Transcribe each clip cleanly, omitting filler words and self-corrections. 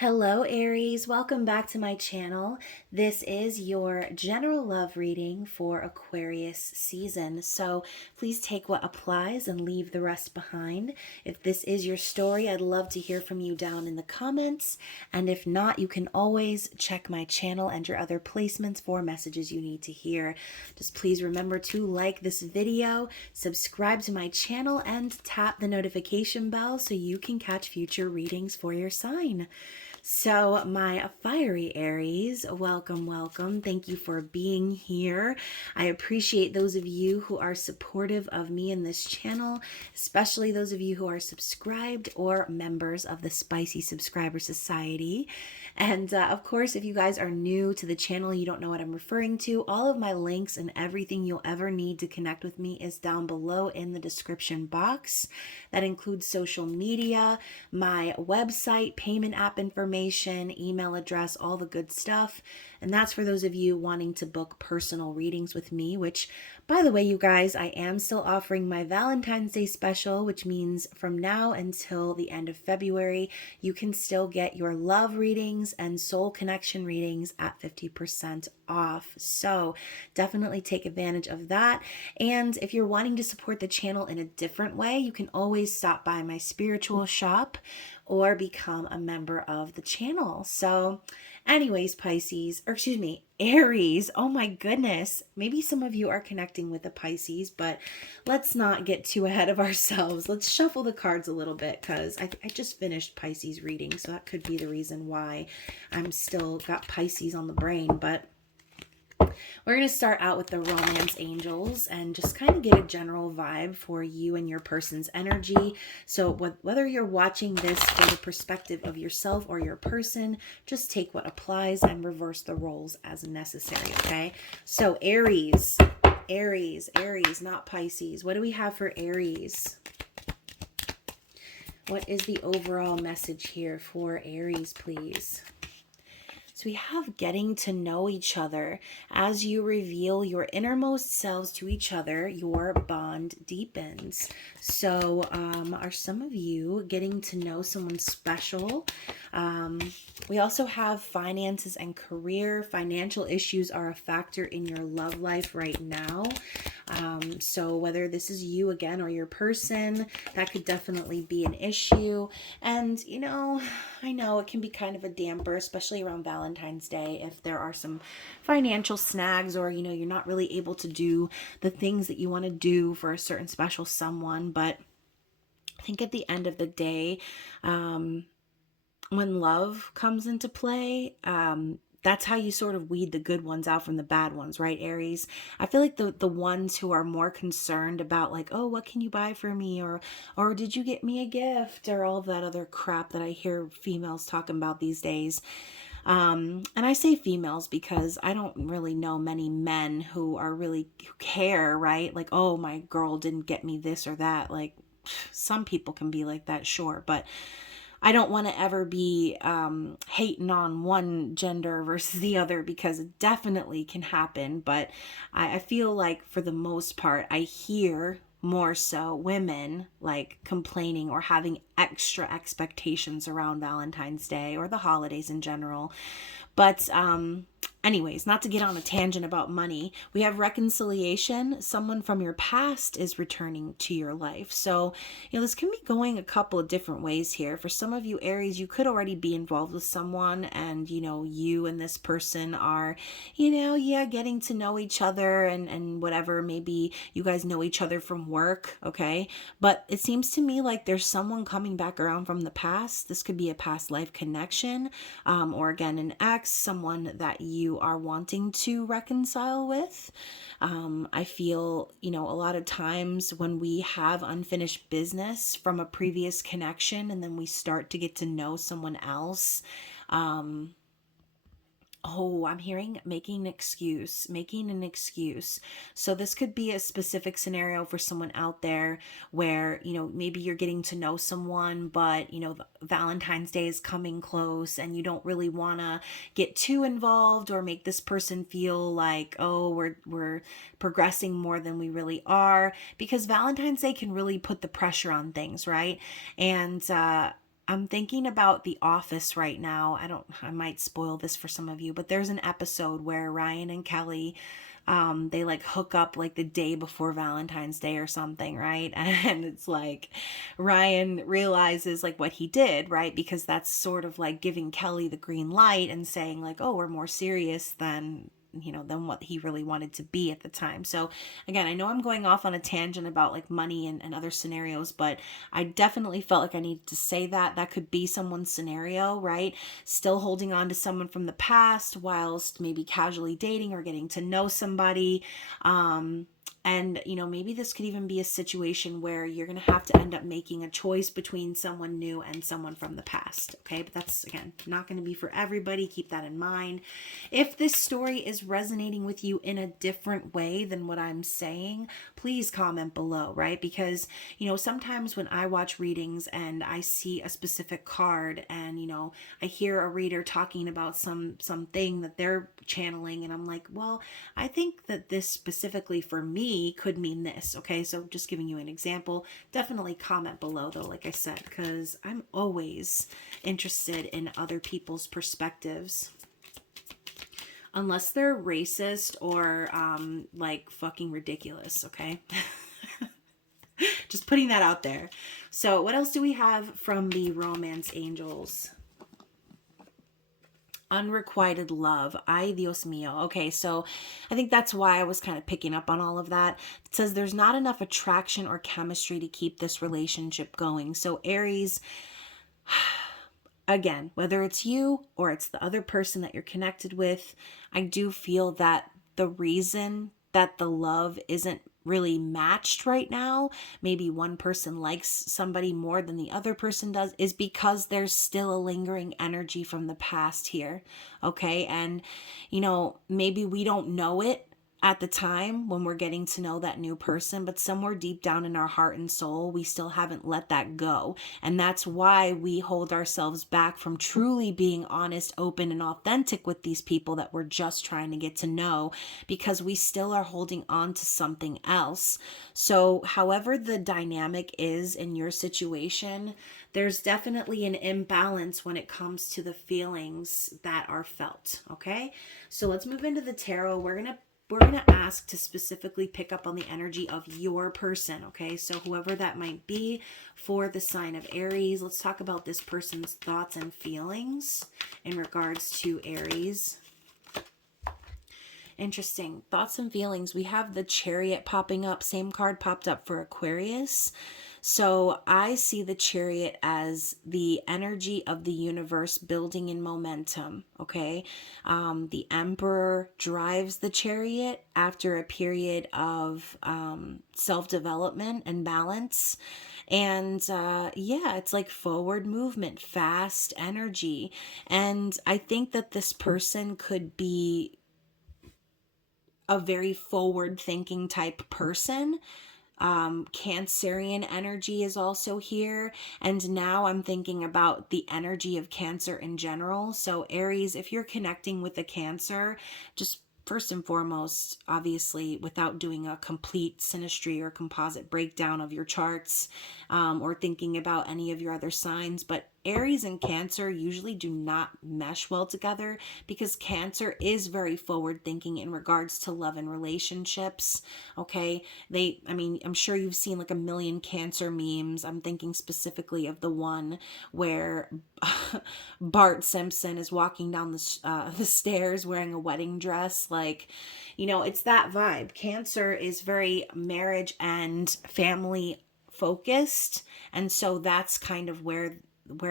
Hello, Aries. Welcome back to my channel. This is your general love reading for Aquarius season. So please take what applies and leave the rest behind. If this is your story, I'd love to hear from you down in the comments. And if not, you can always check my channel and your other placements for messages you need to hear. Just please remember to like this video, subscribe to my channel, and tap the notification bell so you can catch future readings for your sign. So my fiery Aries, welcome, welcome. Thank you for being here. I appreciate those of you who are supportive of me in this channel, especially those of you who are subscribed or members of the Spicy Subscriber Society. And of course, if you guys are new to the channel, you don't know what I'm referring to, all of my links and everything you'll ever need to connect with me is down below in the description box. That includes social media, my website, payment app information, email address, all the good stuff. And that's for those of you wanting to book personal readings with me, which, by the way, you guys, I am still offering my Valentine's Day special, which means from now until the end of February, you can still get your love readings and soul connection readings at 50% off. So definitely take advantage of that. And if you're wanting to support the channel in a different way, you can always stop by my spiritual shop or become a member of the channel. So anyways, Aries. Oh my goodness. Maybe some of you are connecting with the Pisces, but let's not get too ahead of ourselves. Let's shuffle the cards a little bit because I just finished Pisces reading, so that could be the reason why I'm still got Pisces on the brain. But we're going to start out with the romance angels and just kind of get a general vibe for you and your person's energy. So whether you're watching this from the perspective of yourself or your person, just take what applies and reverse the roles as necessary, okay? So Aries, not Pisces. What do we have for Aries? What is the overall message here for Aries, please? So we have getting to know each other. As you reveal your innermost selves to each other, your bond deepens. So are some of you getting to know someone special? We also have finances and career. Financial issues are a factor in your love life right now. So whether this is you again or your person, that could definitely be an issue. And, you know, I know it can be kind of a damper, especially around Valentine's Day, if there are some financial snags or, you know, you're not really able to do the things that you want to do for a certain special someone. But I think at the end of the day, when love comes into play, that's how you sort of weed the good ones out from the bad ones, right, Aries? I feel like the ones who are more concerned about like, oh, what can you buy for me? Or did you get me a gift? Or all of that other crap that I hear females talking about these days. And I say females because I don't really know many men who care, right? Like, oh, my girl didn't get me this or that. Like, some people can be like that, sure, but I don't want to ever be hating on one gender versus the other because it definitely can happen. But I feel like for the most part, I hear more so women like complaining or having extra expectations around Valentine's Day or the holidays in general. But anyways, not to get on a tangent about money, we have reconciliation. Someone from your past is returning to your life. So, you know, this can be going a couple of different ways here. For some of you Aries, you could already be involved with someone and, you know, you and this person are, you know, yeah, getting to know each other and whatever. Maybe you guys know each other from work, okay? But it seems to me like there's someone coming back around from the past. This could be a past life connection, or again, an ex, someone that you are wanting to reconcile with. I feel, you know, a lot of times when we have unfinished business from a previous connection and then we start to get to know someone else, oh, I'm hearing making an excuse. So this could be a specific scenario for someone out there where, you know, maybe you're getting to know someone, but, you know, Valentine's Day is coming close and you don't really want to get too involved or make this person feel like, oh, we're progressing more than we really are, because Valentine's Day can really put the pressure on things, right? And I'm thinking about The Office right now. I might spoil this for some of you, but there's an episode where Ryan and Kelly, they like hook up like the day before Valentine's Day or something, right? And it's like Ryan realizes like what he did, right? Because that's sort of like giving Kelly the green light and saying like, oh, we're more serious than what he really wanted to be at the time. So again, I know I'm going off on a tangent about like money and other scenarios, but I definitely felt like I needed to say that could be someone's scenario, right? Still holding on to someone from the past whilst maybe casually dating or getting to know somebody. And, maybe this could even be a situation where you're going to have to end up making a choice between someone new and someone from the past. Okay. But that's, again, not going to be for everybody. Keep that in mind. If this story is resonating with you in a different way than what I'm saying, please comment below, right? Because, sometimes when I watch readings and I see a specific card and, I hear a reader talking about something that they're channeling, and I'm like, well, I think that this specifically for me could mean this. Okay, so just giving you an example. Definitely comment below though, like I said, because I'm always interested in other people's perspectives, unless they're racist or like fucking ridiculous. Okay. Just putting that out there. So what else do we have from the romance angels? Unrequited love. Ay, Dios mío. Okay, so I think that's why I was kind of picking up on all of that. It says there's not enough attraction or chemistry to keep this relationship going. So Aries, again, whether it's you or it's the other person that you're connected with, I do feel that the reason that the love isn't really matched right now, maybe one person likes somebody more than the other person does, is because there's still a lingering energy from the past here. Okay. And, maybe we don't know it at the time when we're getting to know that new person, but somewhere deep down in our heart and soul, we still haven't let that go. And that's why we hold ourselves back from truly being honest, open, and authentic with these people that we're just trying to get to know, because we still are holding on to something else. So however the dynamic is in your situation, there's definitely an imbalance when it comes to the feelings that are felt. Okay, so let's move into the tarot. We're going to ask to specifically pick up on the energy of your person, okay? So whoever that might be for the sign of Aries, let's talk about this person's thoughts and feelings in regards to Aries. Interesting. Thoughts and feelings. We have the Chariot popping up. Same card popped up for Aquarius. So I see the Chariot as the energy of the universe building in momentum. Okay. The Emperor drives the Chariot after a period of self-development and balance. And yeah, it's like forward movement, fast energy. And I think that this person could be a very forward thinking type person. Cancerian energy is also here. And now I'm thinking about the energy of Cancer in general. So Aries, if you're connecting with a Cancer, just first and foremost, obviously, without doing a complete synastry or composite breakdown of your charts, or thinking about any of your other signs, but Aries and Cancer usually do not mesh well together because Cancer is very forward thinking in regards to love and relationships. Okay. I'm sure you've seen like a million Cancer memes. I'm thinking specifically of the one where Bart Simpson is walking down the stairs wearing a wedding dress. Like, it's that vibe. Cancer is very marriage and family focused. And so that's kind of where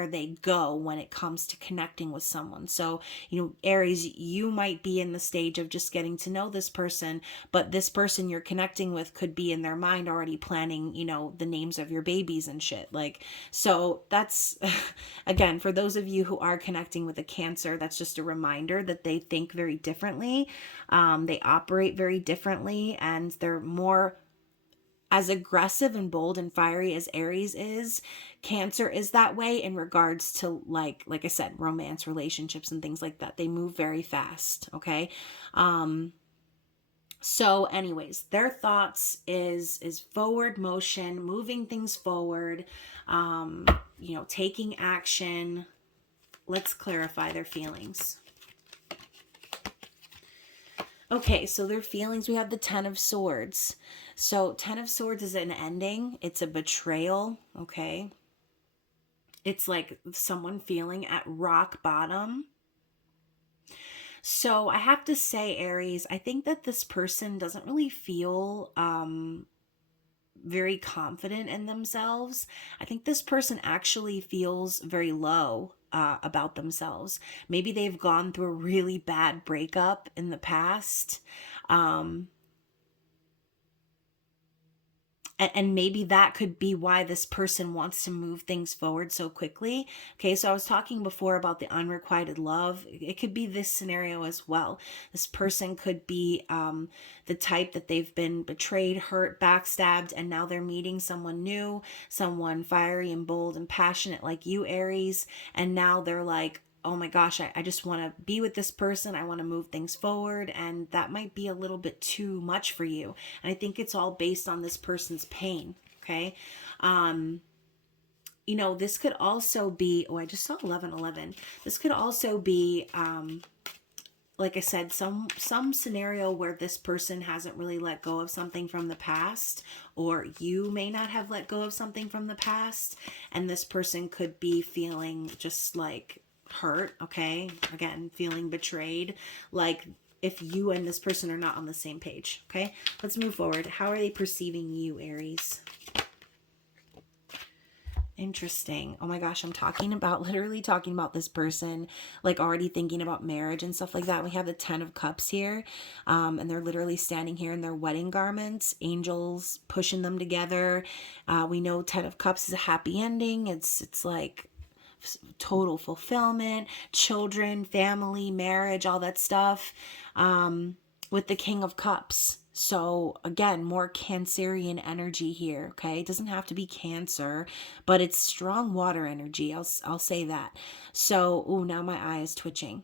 they go when it comes to connecting with someone. So, Aries, you might be in the stage of just getting to know this person, but this person you're connecting with could be in their mind already planning, the names of your babies and shit. Like, so that's, again, for those of you who are connecting with a Cancer, that's just a reminder that they think very differently. They operate very differently, and they're more as aggressive and bold and fiery as Aries is. Cancer is that way in regards to like I said, romance, relationships, and things like that. They move very fast. Okay. So anyways, their thoughts is forward motion, moving things forward. taking action. Let's clarify their feelings. Okay, so their feelings, we have the Ten of Swords. So Ten of Swords is an ending. It's a betrayal, okay? It's like someone feeling at rock bottom. So I have to say, Aries, I think that this person doesn't really feel very confident in themselves. I think this person actually feels very low about themselves. Maybe they've gone through a really bad breakup in the past. Um, and maybe that could be why this person wants to move things forward so quickly. Okay, so I was talking before about the unrequited love. It could be this scenario as well. This person could be the type that they've been betrayed, hurt, backstabbed, and now they're meeting someone new, someone fiery and bold and passionate like you, Aries, and now they're like, oh my gosh, I just want to be with this person. I want to move things forward. And that might be a little bit too much for you. And I think it's all based on this person's pain. Okay. This could also be, oh, I just saw 1111. This could also be, like I said, some scenario where this person hasn't really let go of something from the past, or you may not have let go of something from the past. And this person could be feeling just like hurt, okay? Again, feeling betrayed, like if you and this person are not on the same page, okay? Let's move forward. How are they perceiving you, Aries? Interesting. Oh my gosh, I'm literally talking about this person, like already thinking about marriage and stuff like that. We have the Ten of Cups here, and they're literally standing here in their wedding garments, angels pushing them together. We know Ten of Cups is a happy ending. It's like total fulfillment, children, family, marriage, all that stuff, with the King of Cups. So again, more Cancerian energy here, okay? It doesn't have to be Cancer, but it's strong water energy. I'll say that. So, now my eye is twitching.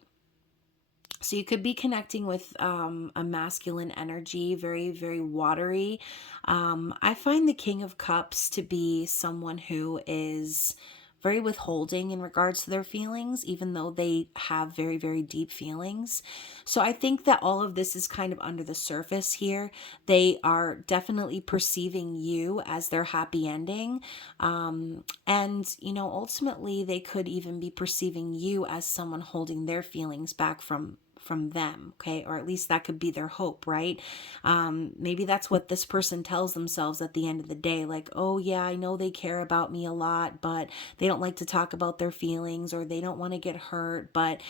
So you could be connecting with a masculine energy, very, very watery. I find the King of Cups to be someone who is very withholding in regards to their feelings, even though they have very, very deep feelings. So I think that all of this is kind of under the surface here. They are definitely perceiving you as their happy ending. And, ultimately, they could even be perceiving you as someone holding their feelings back from them, okay? Or at least that could be their hope, right? Maybe that's what this person tells themselves at the end of the day, like, oh yeah, I know they care about me a lot, but they don't like to talk about their feelings, or they don't want to get hurt. But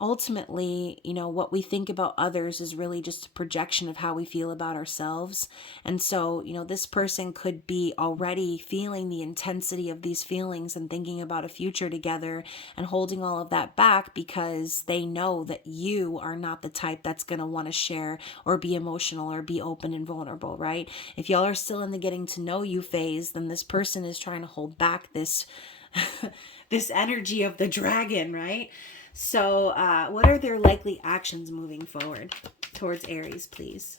ultimately, what we think about others is really just a projection of how we feel about ourselves. And so, this person could be already feeling the intensity of these feelings and thinking about a future together and holding all of that back because they know that you are not the type that's going to want to share or be emotional or be open and vulnerable, right? If y'all are still in the getting to know you phase, then this person is trying to hold back this this energy of the dragon, right? So, what are their likely actions moving forward towards Aries, please?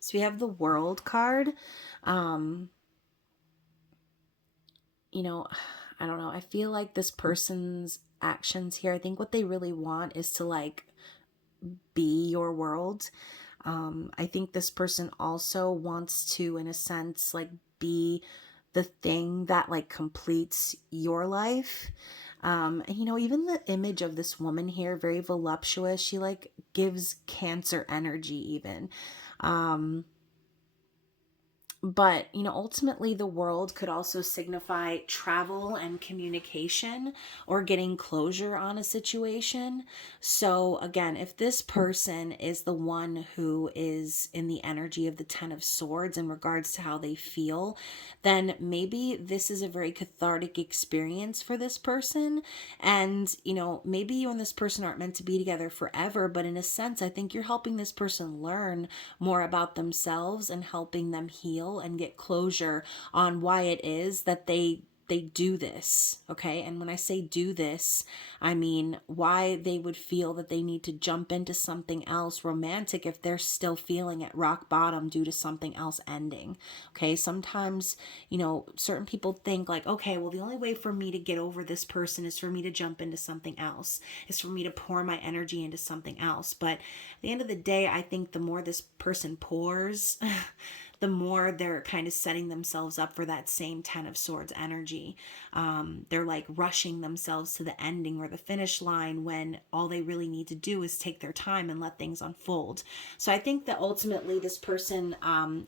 So we have the World card. I don't know. I feel like this person's actions here, I think what they really want is to like be your world. I think this person also wants to, in a sense, like be the thing that like completes your life. And even the image of this woman here, very voluptuous, she like gives Cancer energy even. But, ultimately the world could also signify travel and communication or getting closure on a situation. So again, if this person is the one who is in the energy of the Ten of Swords in regards to how they feel, then maybe this is a very cathartic experience for this person. And, maybe you and this person aren't meant to be together forever, but in a sense, I think you're helping this person learn more about themselves and helping them heal and get closure on why it is that they they do this, okay? And when I say do this, I mean why they would feel that they need to jump into something else romantic if they're still feeling at rock bottom due to something else ending, okay? Sometimes, certain people think like, okay, well, the only way for me to get over this person is for me to jump into something else, is for me to pour my energy into something else. But at the end of the day, I think the more this person pours, the more they're kind of setting themselves up for that same Ten of Swords energy. They're like rushing themselves to the ending or the finish line when all they really need to do is take their time and let things unfold. So I think that ultimately this person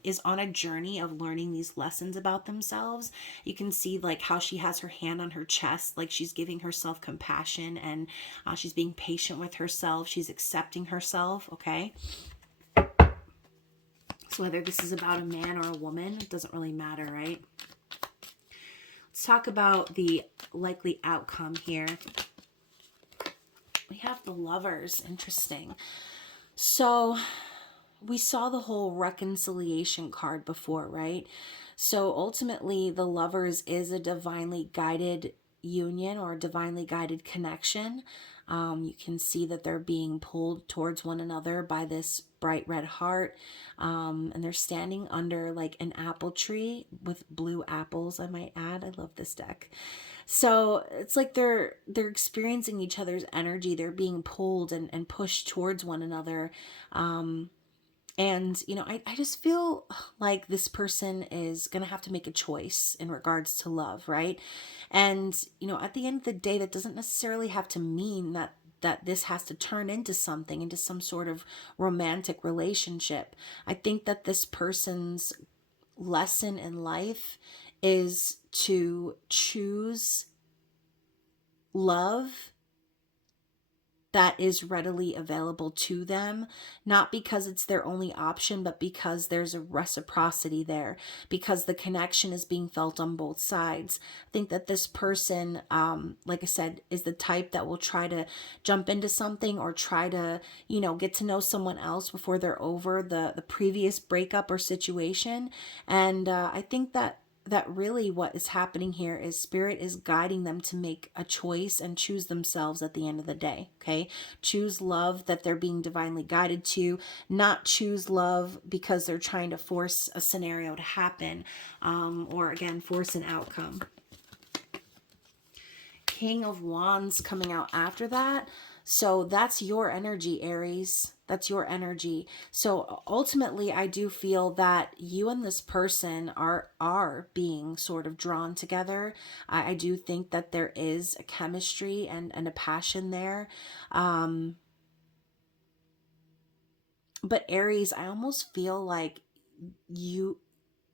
is on a journey of learning these lessons about themselves. You can see like how she has her hand on her chest, like she's giving herself compassion, and she's being patient with herself. She's accepting herself, okay? So whether this is about a man or a woman, it doesn't really matter, right? Let's talk about the likely outcome here. We have the Lovers. Interesting. So we saw the whole reconciliation card before, right? So ultimately, the Lovers is a divinely guided union or a divinely guided connection. You can see that they're being pulled towards one another by this bright red heart. And they're standing under like an apple tree with blue apples, I might add. I love this deck. So it's like they're experiencing each other's energy. They're being pulled and pushed towards one another. And, I just feel like this person is going to have to make a choice in regards to love, right? And, at the end of the day, that doesn't necessarily have to mean that this has to turn into something, into some sort of romantic relationship. I think that this person's lesson in life is to choose love that is readily available to them, not because it's their only option, but because there's a reciprocity there, because the connection is being felt on both sides. I think that this person, like I said, is the type that will try to jump into something or try to, get to know someone else before they're over the previous breakup or situation. And I think that really what is happening here is Spirit is guiding them to make a choice and choose themselves at the end of the day, okay? Choose love that they're being divinely guided to, not choose love because they're trying to force a scenario to happen, or again, force an outcome. King of Wands coming out after that. So that's your energy, Aries. That's your energy. So ultimately, I do feel that you and this person are being sort of drawn together. I do think that there is a chemistry and a passion there. But Aries, I almost feel like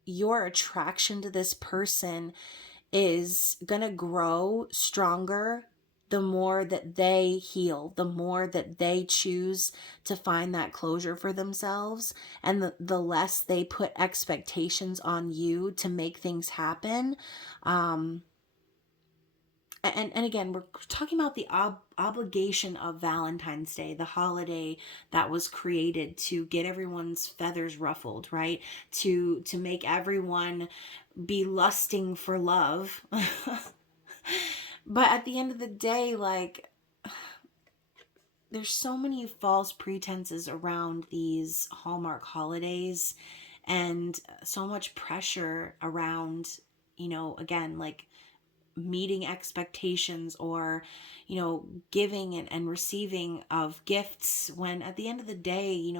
your attraction to this person is gonna grow stronger the more that they heal, the more that they choose to find that closure for themselves, and the less they put expectations on you to make things happen. And again, we're talking about the obligation of Valentine's Day, the holiday that was created to get everyone's feathers ruffled, right? To make everyone be lusting for love. But at the end of the day, like, there's so many false pretenses around these Hallmark holidays, and so much pressure around, again, like meeting expectations, or giving and receiving of gifts, when at the end of the day,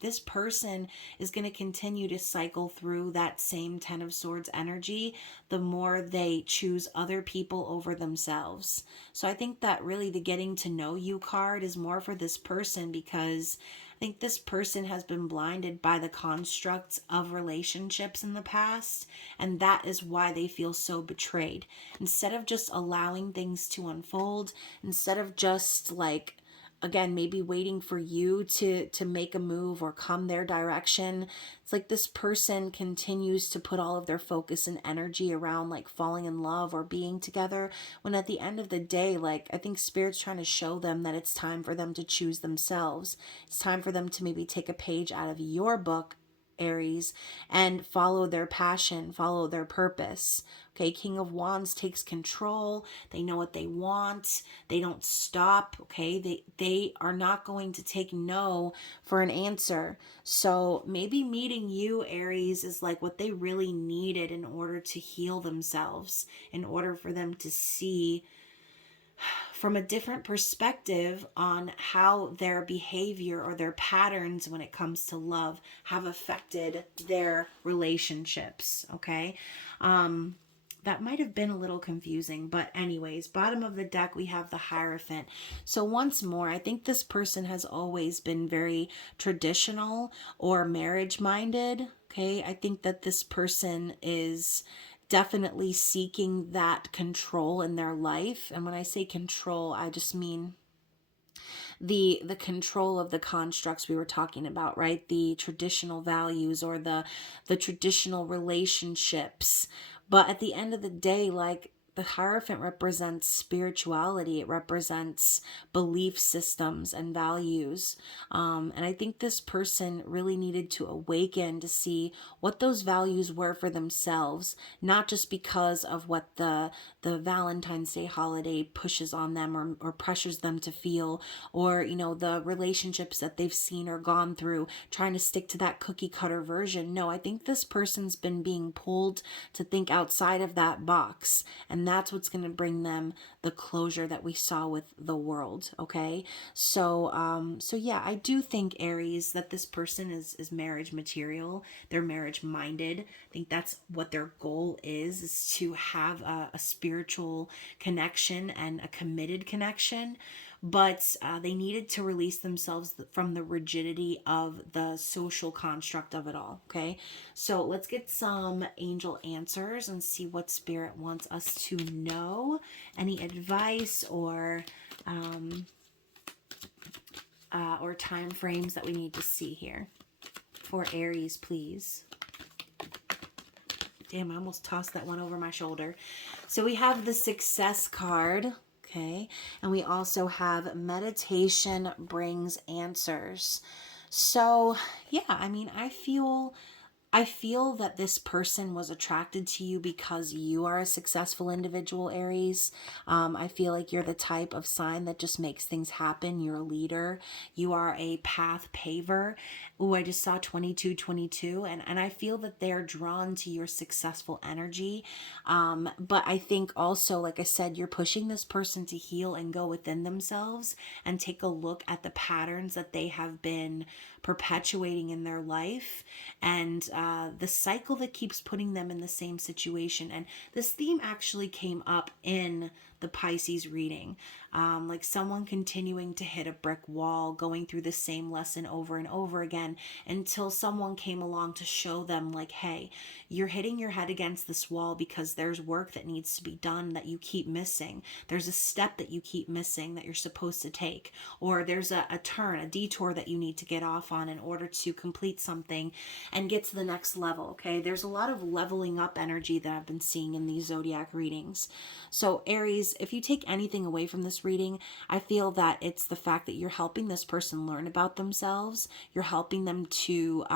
this person is going to continue to cycle through that same Ten of Swords energy the more they choose other people over themselves. So I think that really the getting to know you card is more for this person, because I think this person has been blinded by the constructs of relationships in the past, and that is why they feel so betrayed. Instead of just allowing things to unfold, instead of just like, again, maybe waiting for you to make a move or come their direction, it's like this person continues to put all of their focus and energy around like falling in love or being together, when at the end of the day, like, I think Spirit's trying to show them that it's time for them to choose themselves. It's time for them to maybe take a page out of your book Aries, and follow their passion, follow their purpose. Okay, King of Wands takes control. They know what they want. They don't stop. Okay, they are not going to take no for an answer. So maybe meeting you, Aries, is like what they really needed in order to heal themselves, in order for them to see from a different perspective on how their behavior or their patterns when it comes to love have affected their relationships. Okay. That might have been a little confusing, but anyways, bottom of the deck, we have the Hierophant. So once more, I think this person has always been very traditional or marriage minded. Okay. I think that this person is definitely seeking that control in their life. And when I say control, I just mean the control of the constructs we were talking about, right? The traditional values or the traditional relationships. But at the end of the day, like, the Hierophant represents spirituality. It represents belief systems and values. And I think this person really needed to awaken to see what those values were for themselves, not just because of what the Valentine's Day holiday pushes on them or pressures them to feel, or, you know, the relationships that they've seen or gone through, trying to stick to that cookie cutter version. No, I think this person's been being pulled to think outside of that box. And that's what's going to bring them the closure that we saw with the World. Okay. So yeah, I do think, Aries, that this person is marriage material. They're marriage minded. I think that's what their goal is to have a spiritual connection and a committed connection. But they needed to release themselves from the rigidity of the social construct of it all. Okay, so let's get some angel answers and see what Spirit wants us to know. Any advice or time frames that we need to see here for Aries, please. Damn, I almost tossed that one over my shoulder. So we have the Success card. Okay, and we also have meditation brings answers. So yeah, I mean, I feel that this person was attracted to you because you are a successful individual, Aries. I feel like you're the type of sign that just makes things happen. You're a leader. You are a path paver. Oh, I just saw 2222, and I feel that they're drawn to your successful energy. But I think also, like I said, you're pushing this person to heal and go within themselves and take a look at the patterns that they have been perpetuating in their life, and the cycle that keeps putting them in the same situation. And this theme actually came up in the Pisces reading, like someone continuing to hit a brick wall, going through the same lesson over and over again, until someone came along to show them, like, hey, you're hitting your head against this wall because there's work that needs to be done that you keep missing. There's a step that you keep missing that you're supposed to take, or there's a turn, a detour that you need to get off on in order to complete something and get to the next level. Okay, there's a lot of leveling up energy that I've been seeing in these zodiac readings. So Aries, if you take anything away from this reading, I feel that it's the fact that you're helping this person learn about themselves. You're helping them to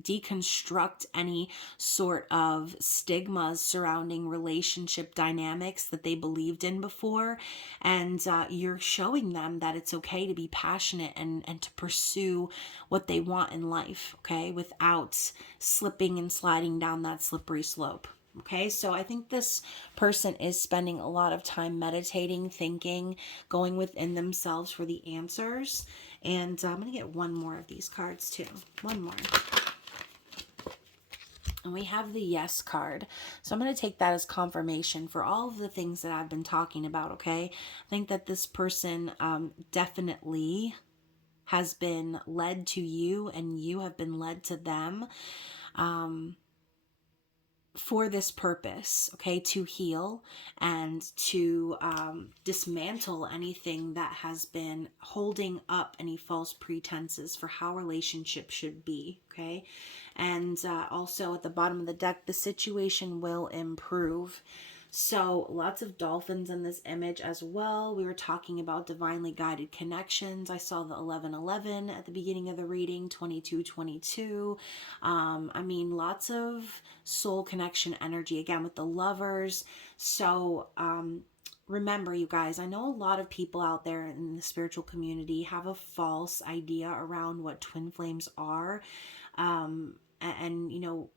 deconstruct any sort of stigmas surrounding relationship dynamics that they believed in before, and you're showing them that it's okay to be passionate and to pursue what they want in life, okay, without slipping and sliding down that slippery slope. Okay, so I think this person is spending a lot of time meditating, thinking, going within themselves for the answers. And I'm going to get one more of these cards too. One more. And we have the Yes card. So I'm going to take that as confirmation for all of the things that I've been talking about, okay? I think that this person definitely has been led to you, and you have been led to them. For this purpose, okay, to heal and to dismantle anything that has been holding up any false pretenses for how relationships should be, okay? And also at the bottom of the deck, the situation will improve. So lots of dolphins in this image as well. We were talking about divinely guided connections. I saw the 1111 at the beginning of the reading, 2222. I mean, lots of soul connection energy again with the lovers. So remember, you guys, I know a lot of people out there in the spiritual community have a false idea around what twin flames are. And you know,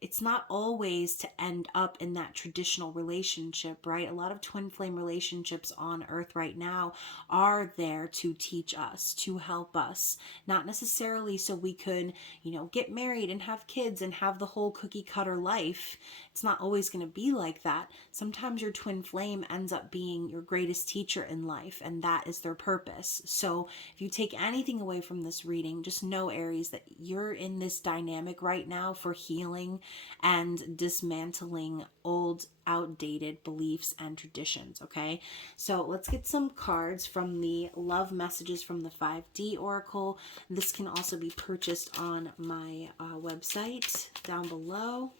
it's not always to end up in that traditional relationship, right? A lot of twin flame relationships on earth right now are there to teach us, to help us, not necessarily so we could, you know, get married and have kids and have the whole cookie cutter life. It's not always going to be like that. Sometimes your twin flame ends up being your greatest teacher in life, and that is their purpose. So if you take anything away from this reading, just know, Aries, that you're in this dynamic right now for healing and dismantling old, outdated beliefs and traditions. Okay, so let's get some cards from the love messages from the 5D Oracle. This can also be purchased on my website down below.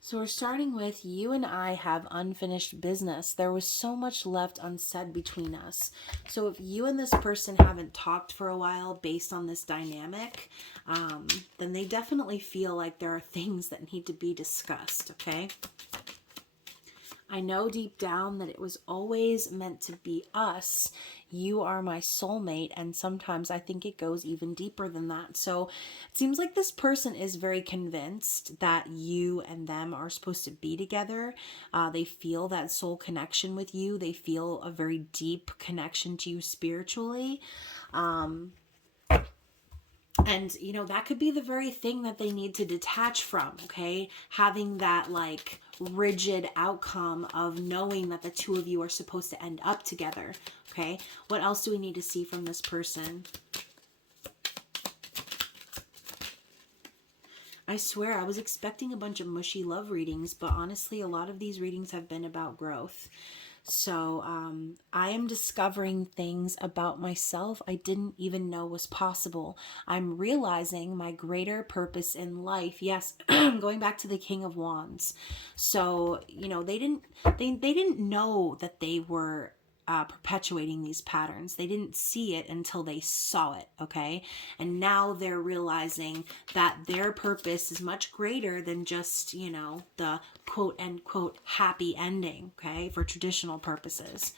So we're starting with, you and I have unfinished business. There was so much left unsaid between us. So if you and this person haven't talked for a while based on this dynamic, then they definitely feel like there are things that need to be discussed, okay? I know deep down that it was always meant to be us. You are my soulmate, and sometimes I think it goes even deeper than that. So it seems like this person is very convinced that you and them are supposed to be together. They feel that soul connection with you. They feel a very deep connection to you spiritually. And, you know, that could be the very thing that they need to detach from, okay? Having that, like, rigid outcome of knowing that the two of you are supposed to end up together, okay? What else do we need to see from this person? I swear, I was expecting a bunch of mushy love readings, but honestly, a lot of these readings have been about growth. So I am discovering things about myself I didn't even know was possible. I'm realizing my greater purpose in life. Yes, going back to the King of Wands. So, you know, they didn't know that they were perpetuating these patterns. They didn't see it until they saw it, okay? And now they're realizing that their purpose is much greater than just, you know, the quote unquote happy ending, okay, for traditional purposes.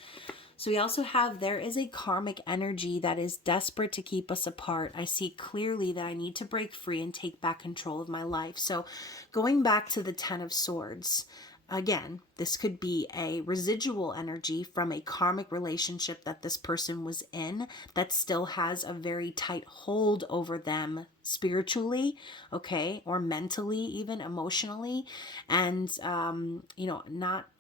So we also have, there is a karmic energy that is desperate to keep us apart. I see clearly that I need to break free and take back control of my life. So going back to the Ten of Swords, again, this could be a residual energy from a karmic relationship that this person was in that still has a very tight hold over them spiritually, okay, or mentally, even emotionally. And, you know,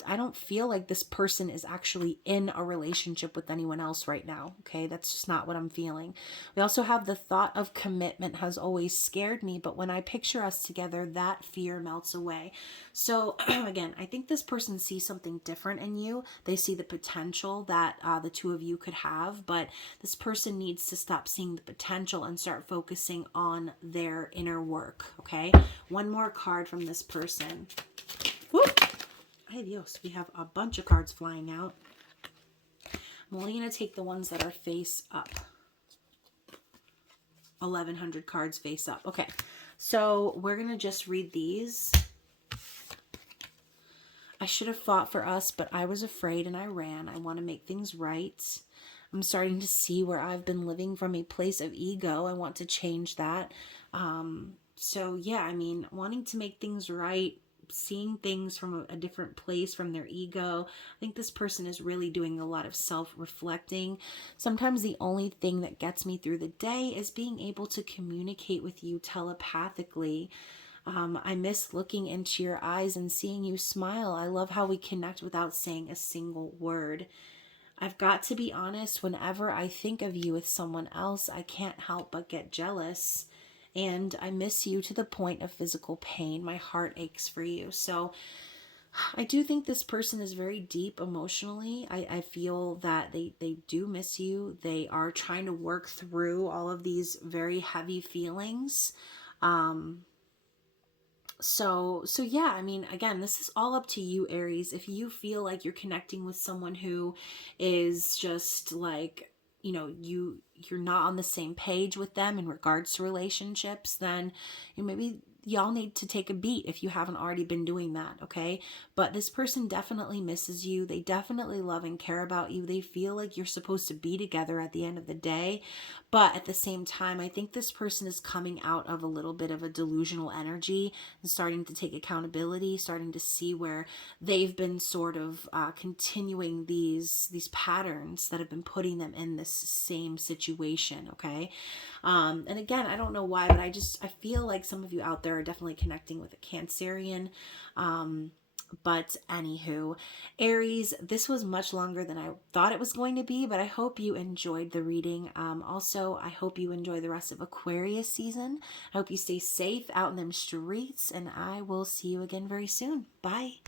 I don't feel like this person is actually in a relationship with anyone else right now, okay? That's just not what I'm feeling. We also have the thought of commitment has always scared me, but when I picture us together, that fear melts away. So again, I think this person sees something different in you. They see the potential that the two of you could have, but this person needs to stop seeing the potential and start focusing on their inner work, okay? One more card from this person. Whoop! Ay Dios, we have a bunch of cards flying out. I'm only going to take the ones that are face up. 1,100 cards face up. Okay, so we're going to just read these. I should have fought for us, but I was afraid and I ran. I want to make things right. I'm starting to see where I've been living from a place of ego. I want to change that. So yeah, I mean, wanting to make things right, seeing things from a different place from their ego. I think this person is really doing a lot of self-reflecting. Sometimes the only thing that gets me through the day is being able to communicate with you telepathically. I miss looking into your eyes and seeing you smile. I love how we connect without saying a single word. I've got to be honest, whenever I think of you with someone else, I can't help but get jealous. And I miss you to the point of physical pain. My heart aches for you. So I do think this person is very deep emotionally. I feel that they do miss you. They are trying to work through all of these very heavy feelings. So yeah, I mean, again, this is all up to you, Aries. If you feel like you're connecting with someone who is just like, you're not on the same page with them in regards to relationships, then maybe y'all need to take a beat if you haven't already been doing that, okay? But this person definitely misses you. They definitely love and care about you. They feel like you're supposed to be together at the end of the day. But at the same time, I think this person is coming out of a little bit of a delusional energy and starting to take accountability, starting to see where they've been sort of continuing these patterns that have been putting them in this same situation. Okay, and again, I don't know why, but I feel like some of you out there are definitely connecting with a Cancerian. But anywho, Aries, this was much longer than I thought it was going to be, but I hope you enjoyed the reading. Also, I hope you enjoy the rest of Aquarius season. I hope you stay safe out in them streets, and I will see you again very soon. Bye.